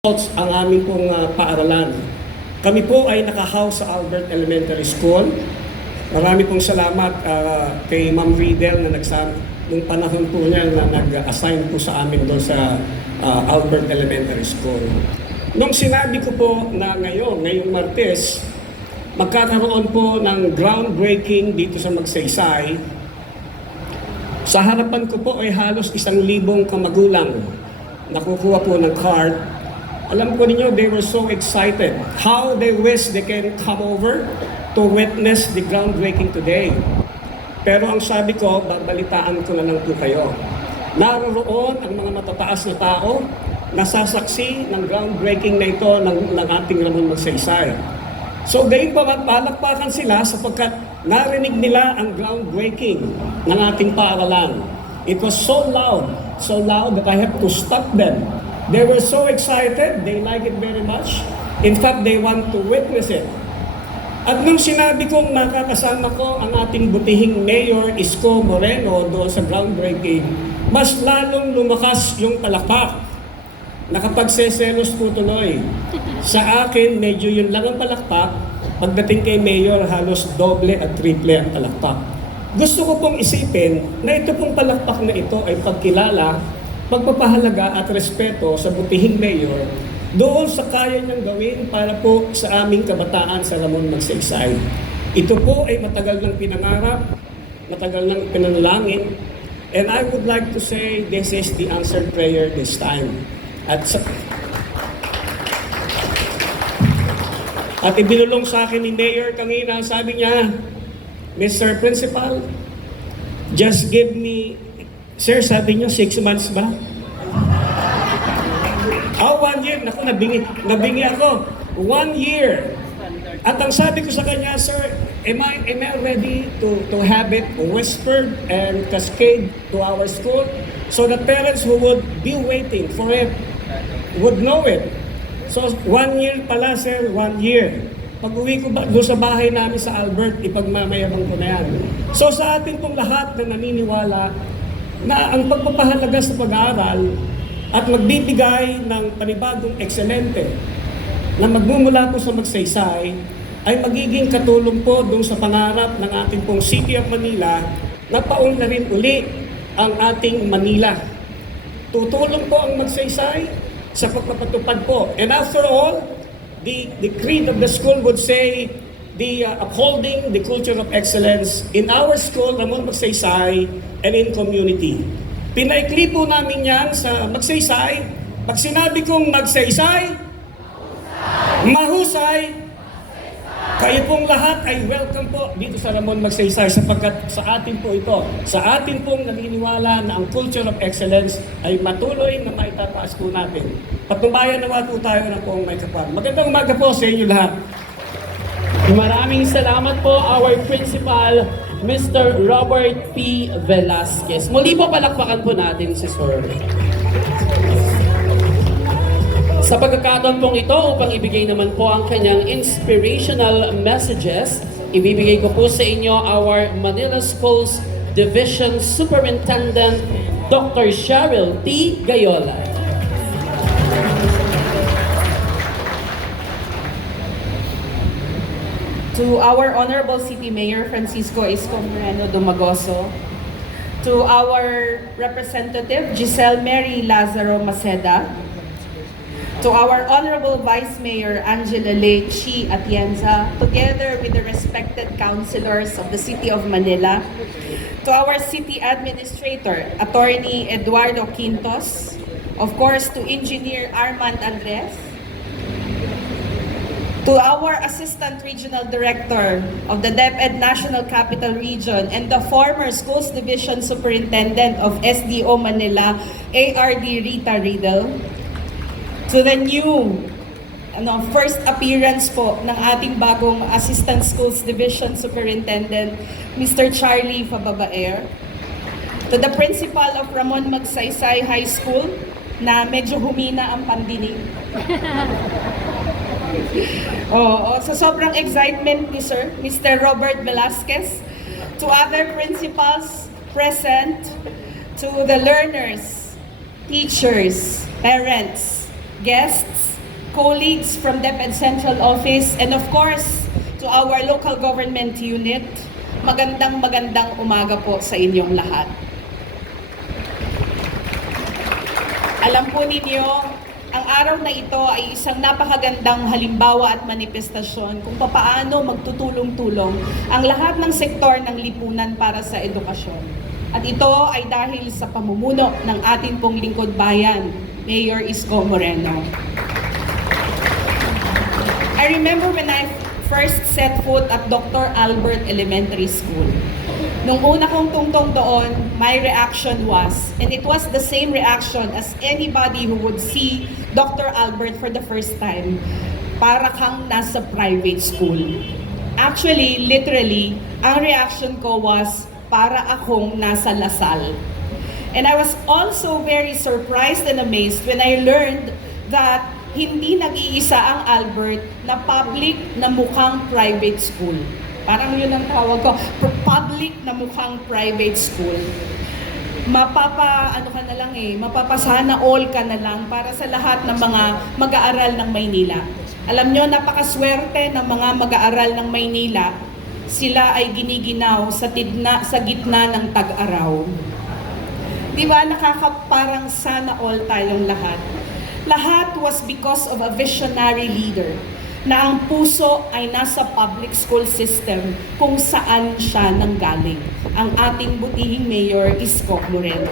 Ang aming pong paaralan. Kami po ay naka-house sa Albert Elementary School. Marami pong salamat kay Ma'am Riedel na nung panahon po niya na nag-assign po sa amin doon sa Albert Elementary School. Nung sinabi ko po na ngayong Martes, magkakaroon po ng groundbreaking dito sa Magsaysay, sa harapan ko po ay halos 1,000 kamagulang nakukuha po ng card. Alam ko ninyo, they were so excited. How they wish they can come over to witness the groundbreaking today. Pero ang sabi ko, babalitaan ko na lang po kayo. Naroon ang mga matataas na tao, nasasaksi ng groundbreaking na ito ng ating Ramon Magsaysay. So gayon pa palakpakan sila sapagkat narinig nila ang groundbreaking ng ating paaralan. It was so loud that I had to stop them. They were so excited, they like it very much. In fact, they want to witness it. At nung sinabi kong nakakasama ko ang ating butihing Mayor Isko Moreno doon sa groundbreaking, mas lalong lumakas yung palakpak. Nakapagseselos po tuloy. Sa akin, medyo yun lang ang palakpak. Pagdating kay Mayor, halos doble at triple ang palakpak. Gusto ko pong isipin na ito pong palakpak na ito ay pagkilala, pagpapahalaga at respeto sa butihing mayor doon sa kaya niyang gawin para po sa aming kabataan sa Ramon Magsaysay. Ito po ay matagal ng pinangarap, matagal ng pinanalangin, and I would like to say this is the answered prayer this time. At ibinulong sa akin ni Mayor kanina, sabi niya, Mr. Principal, just give me, sir, sabi niyo 6 months ba? 1 year. Naku, nabingi ako. 1 year. At ang sabi ko sa kanya, sir, am I ready to have it whispered and cascade to our school so that parents who would be waiting for it would know it. So 1 year pala, sir, 1 year. Pag-uwi ko doon sa bahay namin sa Albert, ipagmamayabang ko na yan. So sa atin pong lahat na naniniwala na ang pagpapahalaga sa pag-aaral at magbibigay ng panibagong ekselente na magmumula po sa Magsaysay ay magiging katulong po doon sa pangarap ng ating pong City of Manila na paunlarin uli ang ating Manila. Tutulong po ang Magsaysay sa pagpapatupad po. And after all, the creed of the school would say the upholding the culture of excellence in our school, Ramon Magsaysay, and in community. Pinaikli po namin yan sa Magsaysay. Pag sinabi kong Magsaysay, mahusay, kayo pong lahat ay welcome po dito sa Ramon Magsaysay sapagkat sa atin po ito, sa atin pong naniniwala na ang culture of excellence ay matuloy na maitataas po natin. Patubayan naman po tayo ng pong may kapal. Magandang umaga po sa inyo lahat. Maraming salamat po, our principal, Mr. Robert P. Velasquez. Muli po palakpakan po natin si Sir. Sa pagkakataon pong ito, upang ibigay naman po ang kanyang inspirational messages, ibibigay ko po sa inyo our Manila Schools Division Superintendent, Dr. Cheryl T. Gayola. To our Honorable City Mayor Francisco Isko Moreno Dumagoso, to our Representative Giselle Mary Lazaro Maceda, to our Honorable Vice Mayor Angela Leigh Chi Atienza, together with the respected councilors of the City of Manila, to our City Administrator, Attorney Eduardo Quintos, of course to Engineer Armand Andres, to our Assistant Regional Director of the DepEd National Capital Region and the former Schools Division Superintendent of SDO Manila, ARD Rita Riedel, to the new first appearance po ng ating bagong Assistant Schools Division Superintendent, Mr. Charlie Fababaer, to the Principal of Ramon Magsaysay High School na medyo humina ang pandinig. Sa sobrang excitement ni Sir, Mr. Robert Velasquez, to other principals present, to the learners, teachers, parents, guests, colleagues from DepEd Central Office, and of course, to our local government unit, magandang umaga po sa inyong lahat. Alam po ninyo, ang araw na ito ay isang napakagandang halimbawa at manifestasyon kung paano magtutulong-tulong ang lahat ng sektor ng lipunan para sa edukasyon. At ito ay dahil sa pamumuno ng ating pong lingkod bayan, Mayor Isko Moreno. I remember when I first set foot at Dr. Albert Elementary School. Nung una kong tungtong doon, my reaction was, and it was the same reaction as anybody who would see Dr. Albert for the first time, para kang nasa private school. Actually, literally, ang reaction ko was, para akong nasa Lasal. And I was also very surprised and amazed when I learned that hindi nag-iisa ang Albert na public na mukhang private school. Parang yun ang tawag ko, public na mukhang private school. Mapapasana all ka na lang para sa lahat ng mga mag-aaral ng Maynila. Alam nyo, napakaswerte ng mga mag-aaral ng Maynila, sila ay giniginaw sa gitna ng tag-araw. Di ba, nakakaparang sana all tayong lahat. Lahat was because of a visionary leader na ang puso ay nasa public school system kung saan siya nanggaling. Ang ating butihing Mayor Isko Moreno.